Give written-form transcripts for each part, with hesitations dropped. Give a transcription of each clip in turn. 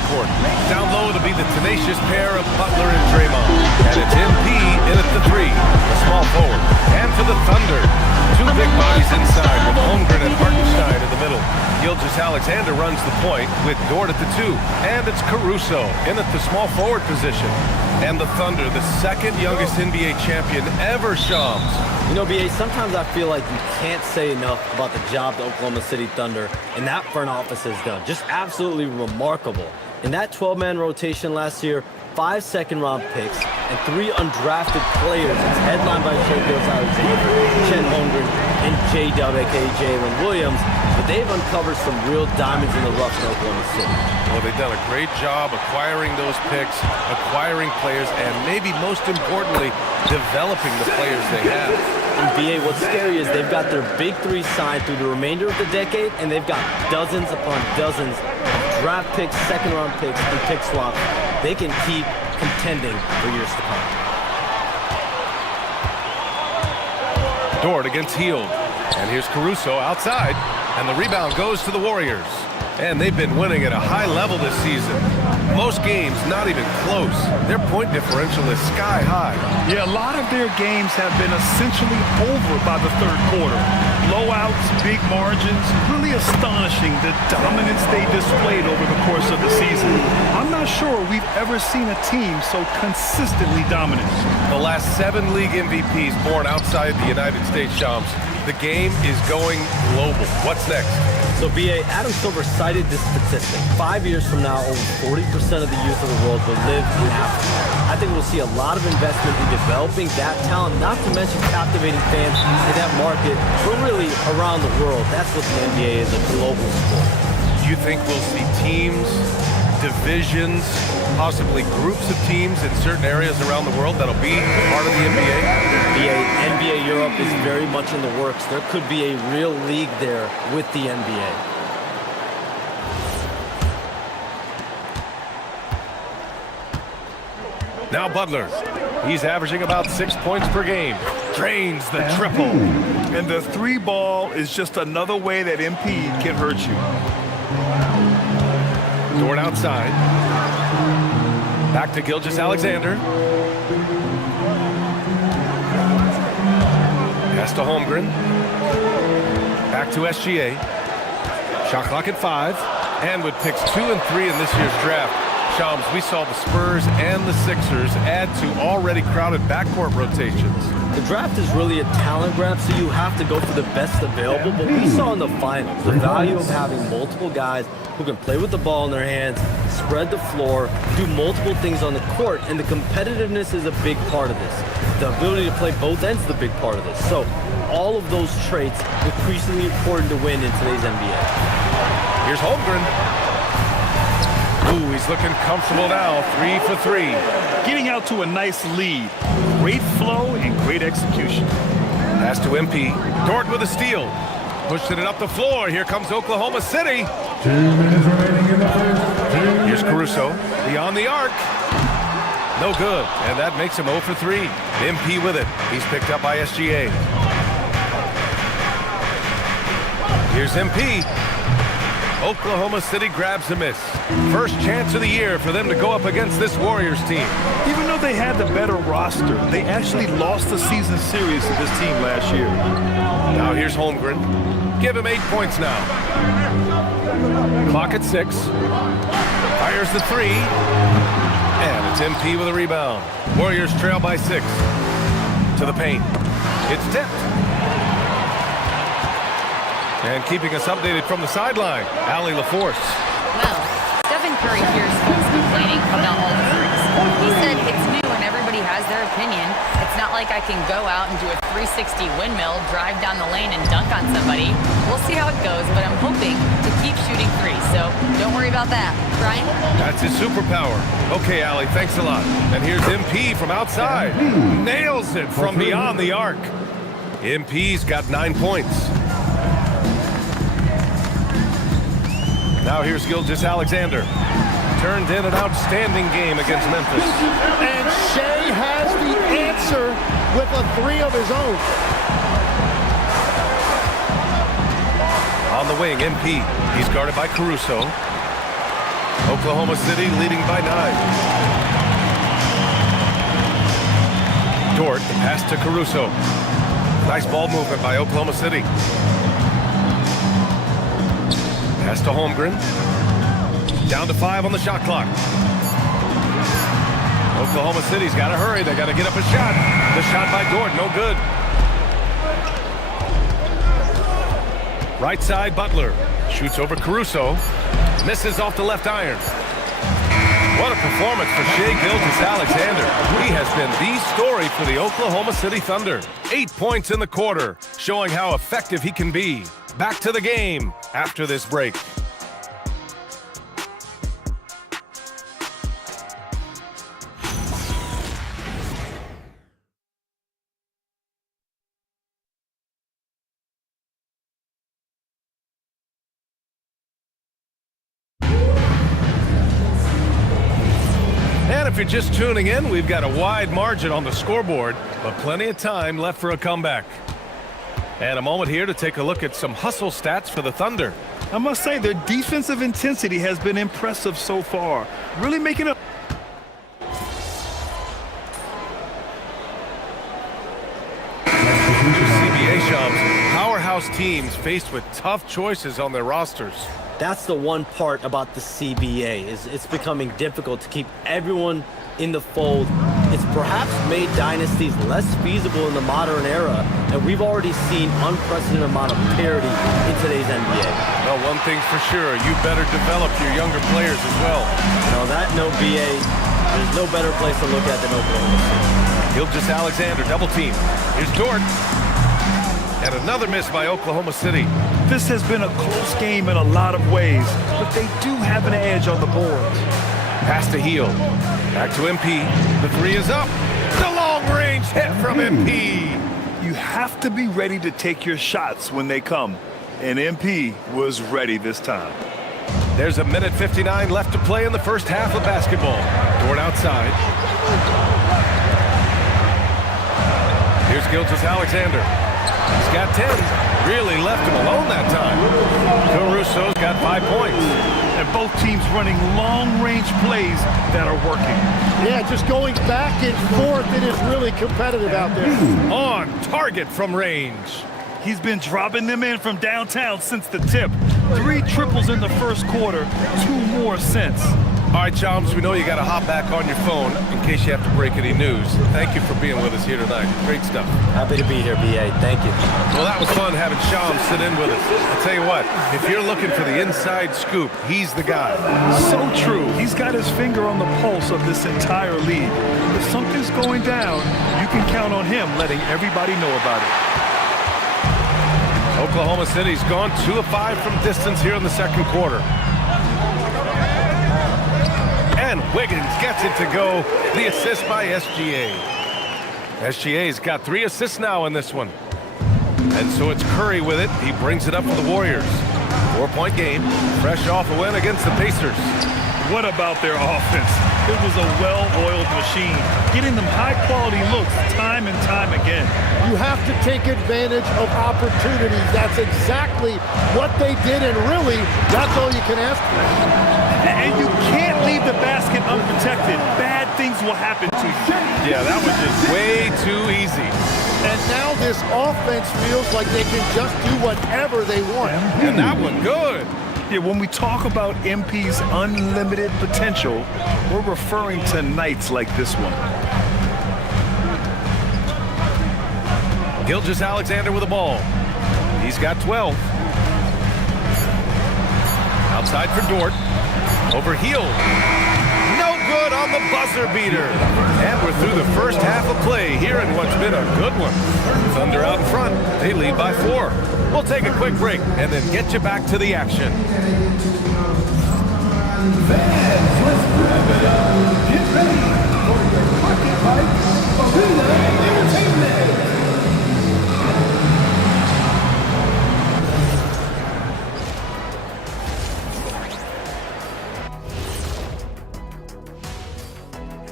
backcourt. Down low to be the tenacious pair of Butler and Draymond. And it's MP in at the 3, the small forward. And to the Thunder. Two big bodies inside with Holmgren and Hartenstein in the middle. Gilgeous-Alexander runs the point with Dort at the 2. And it's Caruso in at the small forward position. And the Thunder, the second youngest NBA champion ever, Shams. You know, BA, sometimes I feel like you can't say enough about the job the Oklahoma City Thunder and that front office has done. Just absolutely remarkable. In that 12-man rotation last year, 5 second-round picks and 3 undrafted players. It's headlined by Shai Gilgeous-Alexander, Chet Holmgren, and J-Dub, a.k.a. Jalen Williams. But they've uncovered some real diamonds in the rough in Oklahoma City. Well, they've done a great job acquiring those picks, acquiring players, and maybe most importantly, developing the players they have. And BA, what's scary is they've got their big 3 signed through the remainder of the decade, and they've got dozens upon dozens of draft picks, second-round picks, and pick swaps. They can keep contending for years to come. Dort against Hield. And here's Caruso outside. And the rebound goes to the Warriors. And they've been winning at a high level this season. Most games not even close. Their point differential is sky high. Yeah, a lot of their games have been essentially over by the third quarter. Blowouts, big margins, really astonishing the dominance they displayed over the course of the season. I'm not sure we've ever seen a team so consistently dominant. The last 7 league MVPs born outside the United States, Shams. The game is going global. What's next? So, BA, Adam Silver cited this statistic. 5 years from now, over 40% of the youth of the world will live in Africa. I think we'll see a lot of investment in developing that talent, not to mention captivating fans in that market, but really around the world. That's what the NBA is, a global sport. Do you think we'll see teams, divisions, possibly groups of teams in certain areas around the world that'll be part of the NBA? NBA Europe is very much in the works. There could be a real league there with the NBA. Now Butler. He's averaging about 6 points per game. Drains the triple. And the 3 ball is just another way that MP can hurt you. Dort outside. Back to Gilgeous-Alexander. Pass to Holmgren. Back to SGA. Shot clock at 5. And with picks 2 and 3 in this year's draft, Shams, we saw the Spurs and the Sixers add to already crowded backcourt rotations. The draft is really a talent grab, so you have to go for the best available. But we saw in the finals the value of having multiple guys who can play with the ball in their hands, spread the floor, do multiple things on the court, and the competitiveness is a big part of this. The ability to play both ends is a big part of this. So all of those traits increasingly important to win in today's NBA. Here's Holmgren. Ooh, he's looking comfortable now. 3 for 3. Getting out to a nice lead. Great flow and great execution. Pass to MP. Dort with a steal. Pushing it up the floor. Here comes Oklahoma City. 2 minutes remaining in the first. Here's Caruso. Beyond the arc. No good. And that makes him 0 for 3. MP with it. He's picked up by SGA. Here's MP. Oklahoma City grabs a miss. First chance of the year for them to go up against this Warriors team. Even though they had the better roster, they actually lost the season series to this team last year. Now here's Holmgren. Give him 8 points now. Clock at 6. Fires the 3. And it's MP with a rebound. Warriors trail by 6. To the paint. It's tipped. And keeping us updated from the sideline, Allie LaForce. Well, Stephen Curry hears folks complaining about all the threes. He said it's new and everybody has their opinion. It's not like I can go out and do a 360 windmill, drive down the lane and dunk on somebody. We'll see how it goes, but I'm hoping to keep shooting threes, so don't worry about that. Brian? That's his superpower. Okay, Allie, thanks a lot. And here's MP from outside. Nails it from beyond the arc. MP's got 9 points. Now here's Gilgeous-Alexander. Turned in an outstanding game against Memphis. And Shai has the answer with a 3 of his own. On the wing, MP. He's guarded by Caruso. Oklahoma City leading by 9. Dort, the pass to Caruso. Nice ball movement by Oklahoma City. Pass to Holmgren. Down to 5 on the shot clock. Oklahoma City's got to hurry. They got to get up a shot. The shot by Dort, no good. Right side, Butler. Shoots over Caruso. Misses off the left iron. What a performance for Shai Gilgeous-Alexander. He has been the story for the Oklahoma City Thunder. 8 points in the quarter, showing how effective he can be. Back to the game after this break. And if you're just tuning in, we've got a wide margin on the scoreboard, but plenty of time left for a comeback. And a moment here to take a look at some hustle stats for the Thunder. I must say, their defensive intensity has been impressive so far. Really making up. CBA Shams, powerhouse teams faced with tough choices on their rosters. That's the one part about the CBA, is it's becoming difficult to keep everyone in the fold. It's perhaps made dynasties less feasible in the modern era, and we've already seen unprecedented amount of parity in today's NBA. Well, one thing's for sure, you better develop your younger players as well. And on that note, BA, there's no better place to look at than Oklahoma City. Gilgeous-Alexander double team. Here's Dort. And another miss by Oklahoma City. This has been a close game in a lot of ways, but they do have an edge on the board. Pass to Heel. Back to MP. The 3 is up. The long-range hit from MP. You have to be ready to take your shots when they come, and MP was ready this time. There's a minute 59 left to play in the first half of basketball. Dort outside. Here's Gilgeous-Alexander. He's got 10. Really left him alone that time. Caruso's got 5 points. And both teams running long-range plays that are working. Yeah, just going back and forth. It is really competitive out there. On target from range. He's been dropping them in from downtown since the tip. 3 triples in the first quarter, 2 more since. All right, Chums, we know you got to hop back on your phone in case you have to break any news. Thank you for being with us here tonight. Great stuff. Happy to be here, BA. Thank you. Well, that was fun having Shams sit in with us. I'll tell you what, if you're looking for the inside scoop, he's the guy. So true. He's got his finger on the pulse of this entire league. If something's going down, you can count on him letting everybody know about it. Oklahoma City's gone 2 of 5 from distance here in the second quarter. And Wiggins gets it to go. The assist by SGA. SGA's got 3 assists now in this one. And so it's Curry with it. He brings it up for the Warriors. 4-point game. Fresh off a win against the Pacers. What about their offense? It was a well-oiled machine, getting them high-quality looks time and time again. You have to take advantage of opportunities. That's exactly what they did, and really, that's all you can ask for. And you can't leave the basket unprotected. Bad things will happen to you. Yeah, that was just way too easy. And now this offense feels like they can just do whatever they want. And that one good. Yeah, when we talk about MP's unlimited potential, we're referring to nights like this one. Gilgeous-Alexander with the ball. He's got 12. Outside for Dort. Over Heel. No good on the buzzer beater. And we're through the first half of play here in what's been a good one. Thunder out in front. They lead by 4. We'll take a quick break and then get you back to the action. Fans, let's wrap it up. Get ready for your pocket fight entertainment.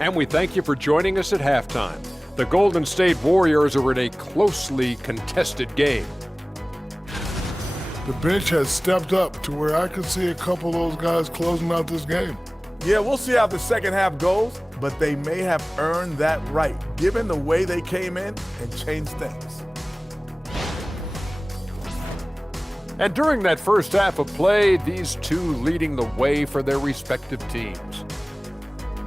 And we thank you for joining us at halftime. The Golden State Warriors are in a closely contested game. The bench has stepped up to where I could see a couple of those guys closing out this game. Yeah, we'll see how the second half goes, but they may have earned that right, given the way they came in and changed things. And during that first half of play, these two leading the way for their respective teams.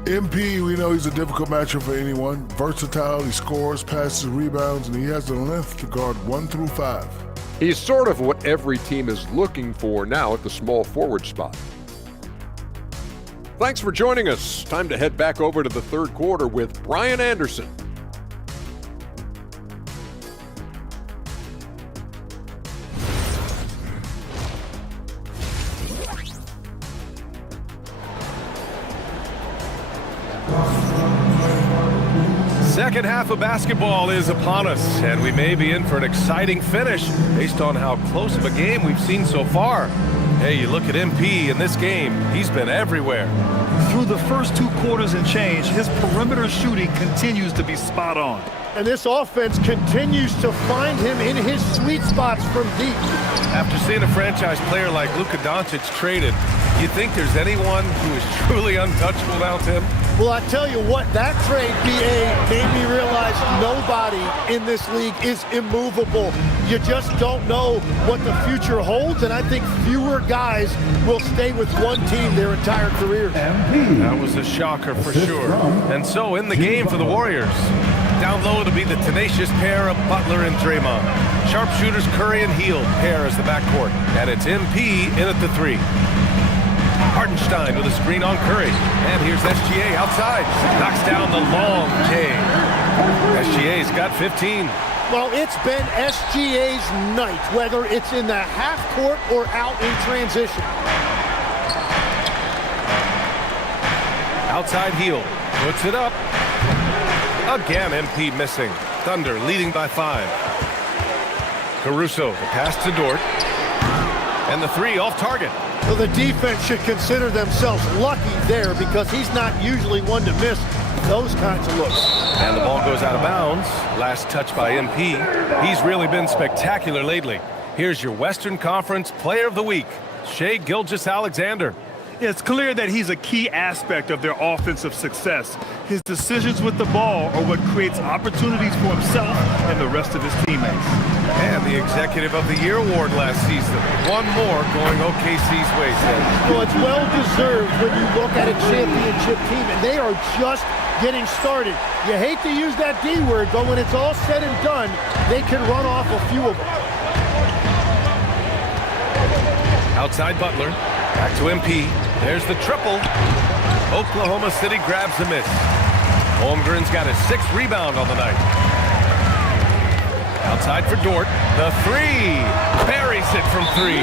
MP, we know he's a difficult matchup for anyone. Versatile, he scores, passes, rebounds, and he has the length to guard 1 through 5. He's sort of what every team is looking for now at the small forward spot. Thanks for joining us. Time to head back over to the third quarter with Brian Anderson. Second half of basketball is upon us, and we may be in for an exciting finish based on how close of a game we've seen so far. Hey, you look at MP in this game, he's been everywhere. Through the first 2 quarters and change, his perimeter shooting continues to be spot on. And this offense continues to find him in his sweet spots from deep. After seeing a franchise player like Luka Doncic traded, you think there's anyone who is truly untouchable now, Tim? Well, I tell you what, that trade, BA, made me realize nobody in this league is immovable. You just don't know what the future holds, and I think fewer guys will stay with one team their entire careers. That was a shocker for sure. And so in the game for the Warriors. Down low to be the tenacious pair of Butler and Draymond. Sharpshooters Curry and Hield pair as the backcourt. And it's MP in at the 3. Hartenstein with a screen on Curry. And here's SGA outside. Knocks down the long K. SGA's got 15. Well, it's been SGA's night, whether it's in the half court or out in transition. Outside Hield. Puts it up. Again, MP missing. Thunder leading by 5. Caruso, the pass to Dort. And the 3 off target. So the defense should consider themselves lucky there because he's not usually one to miss those kinds of looks. And the ball goes out of bounds. Last touch by MP. He's really been spectacular lately. Here's your Western Conference Player of the Week, Shai Gilgeous-Alexander. It's clear that he's a key aspect of their offensive success. His decisions with the ball are what creates opportunities for himself and the rest of his teammates. And the Executive of the Year award last season. One more going OKC's way, Seth. Well, it's well-deserved when you look at a championship team, and they are just getting started. You hate to use that D word, but when it's all said and done, they can run off a few of them. Outside Butler. Back to MP. There's the triple. Oklahoma City grabs the miss. Holmgren's got his 6th rebound on the night. Outside for Dort. The 3. Buries it from 3.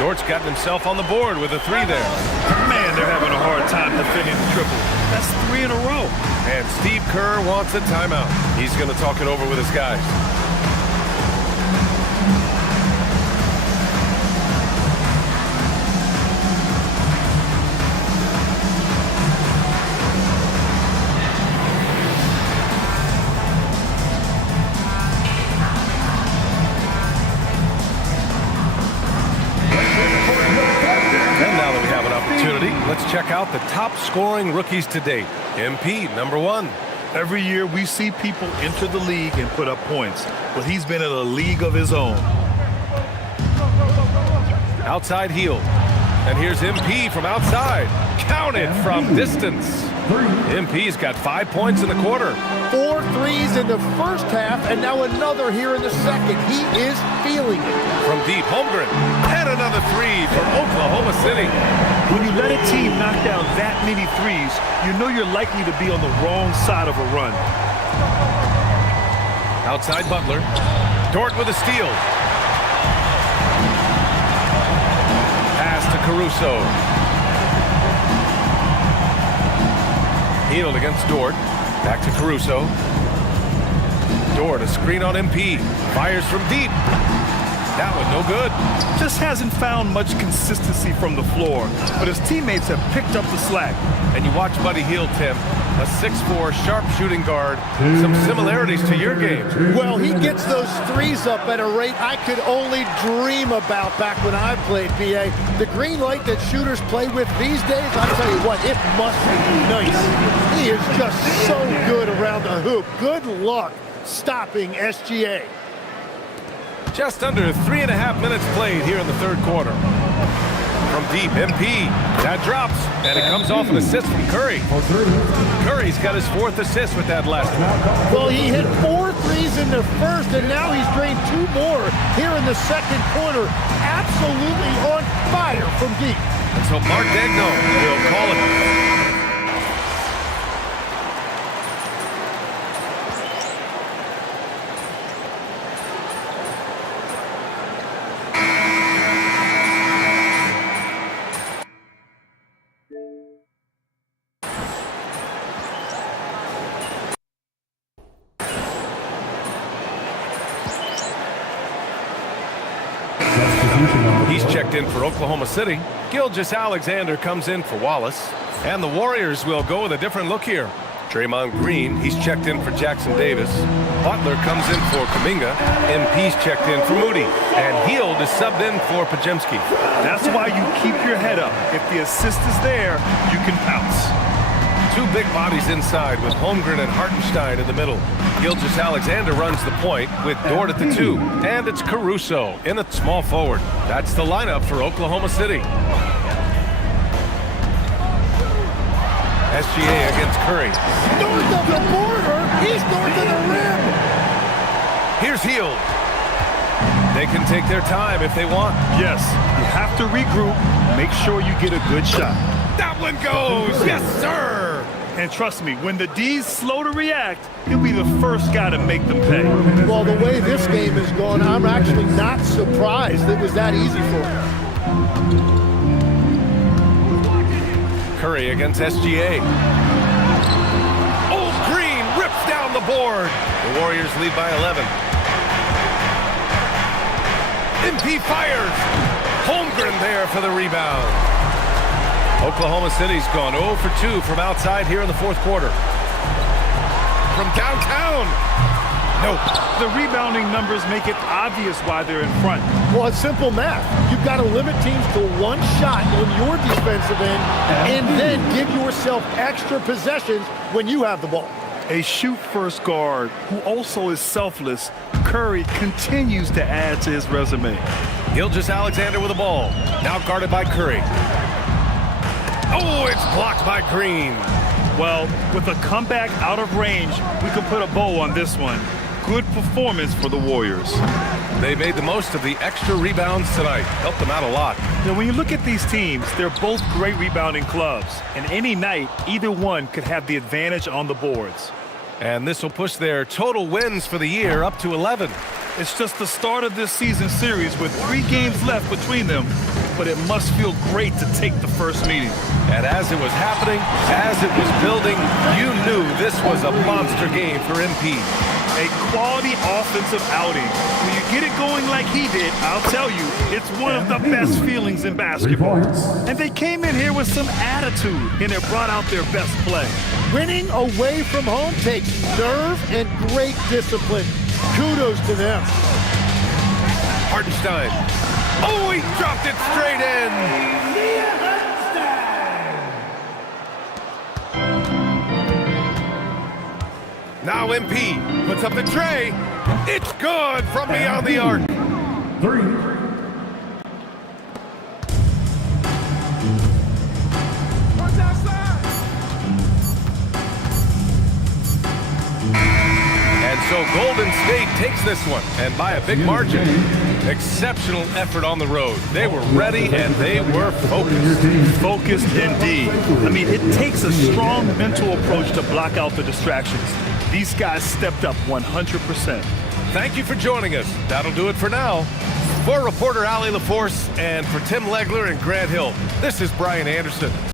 Dort's gotten himself on the board with a 3 there. Man, they're having a hard time defending the triple. That's 3 in a row. And Steve Kerr wants a timeout. He's going to talk it over with his guys. Let's check out the top scoring rookies to date. MP, number 1. Every year we see people enter the league and put up points, but he's been in a league of his own. Outside Hield. And here's MP from outside. Counted from distance. MP's got 5 points in the quarter. 4 threes in the first half, and now another here in the second. He is feeling it. From deep, Holmgren. And another 3 for Oklahoma City. When you let a team knock down that many threes, you know you're likely to be on the wrong side of a run. Outside Butler. Dort with a steal. Pass to Caruso. Hield against Dort. Back to Caruso. Dort, a screen on MP. Fires from deep. That one no good. Just hasn't found much consistency from the floor, but his teammates have picked up the slack. And you watch Buddy Hield, Tim. a 6'4", sharp shooting guard. Some similarities to your game. Well, he gets those threes up at a rate I could only dream about back when I played, BA. The green light that shooters play with these days, I tell you what, it must be nice. He is just so good around the hoop. Good luck stopping SGA. Just under 3.5 minutes played here in the third quarter. From deep, MP. That drops, and it comes off an assist from Curry. Curry's got his 4th assist with that last one. Well, he hit 4 threes in the first, and now he's drained 2 more here in the second quarter. Absolutely on fire from deep. And so Mark Degno will call it. He's checked in for Oklahoma City. Gilgeous-Alexander comes in for Wallace. And the Warriors will go with a different look here. Draymond Green, he's checked in for Jackson Davis. Butler comes in for Kuminga. MP's checked in for Moody. And Hield is subbed in for Podziemski. That's why you keep your head up. If the assist is there, you can pounce. 2 big bodies inside with Holmgren and Hartenstein in the middle. Gilgeous-Alexander runs the point with Dort at the 2. And it's Caruso in at small forward. That's the lineup for Oklahoma City. SGA against Curry. North of the border, he's north of the rim. Here's Hield. They can take their time if they want. Yes, you have to regroup, make sure you get a good shot. That one goes! Yes, sir! And trust me, when the D's slow to react, he'll be the first guy to make them pay. Well, the way this game is going, I'm actually not surprised it was that easy for him. Curry against SGA. Oh, Green rips down the board. The Warriors lead by 11. MP fires. Holmgren there for the rebound. Oklahoma City's gone 0 for 2 from outside here in the fourth quarter. From downtown. Nope. The rebounding numbers make it obvious why they're in front. Well, it's simple math. You've got to limit teams to 1 shot on your defensive end and then give yourself extra possessions when you have the ball. A shoot-first guard who also is selfless, Curry continues to add to his resume. Gilgeous-Alexander with the ball. Now guarded by Curry. Oh, it's blocked by Green. Well, with a comeback out of range, we can put a bow on this one. Good performance for the Warriors. They made the most of the extra rebounds tonight. Helped them out a lot. Now, when you look at these teams, they're both great rebounding clubs. And any night, either one could have the advantage on the boards. And this will push their total wins for the year up to 11. It's just the start of this season series with 3 games left between them, but it must feel great to take the first meeting. And as it was happening, as it was building, you knew this was a monster game for MP. A quality offensive outing. When you get it going like he did, I'll tell you, it's one of the best feelings in basketball. And they came in here with some attitude, and it brought out their best play. Winning away from home takes nerve and great discipline. Kudos to them. Hartenstein. Oh, he dropped it straight in. Now MP puts up the tray. It's good from beyond the arc. 3. And so Golden State takes this one, and by a big margin. Exceptional effort on the road. They were ready and they were focused. Focused indeed. I mean, it takes a strong mental approach to block out the distractions. These guys stepped up 100%. Thank you for joining us. That'll do it for now. For reporter Allie LaForce and for Tim Legler and Grant Hill, this is Brian Anderson.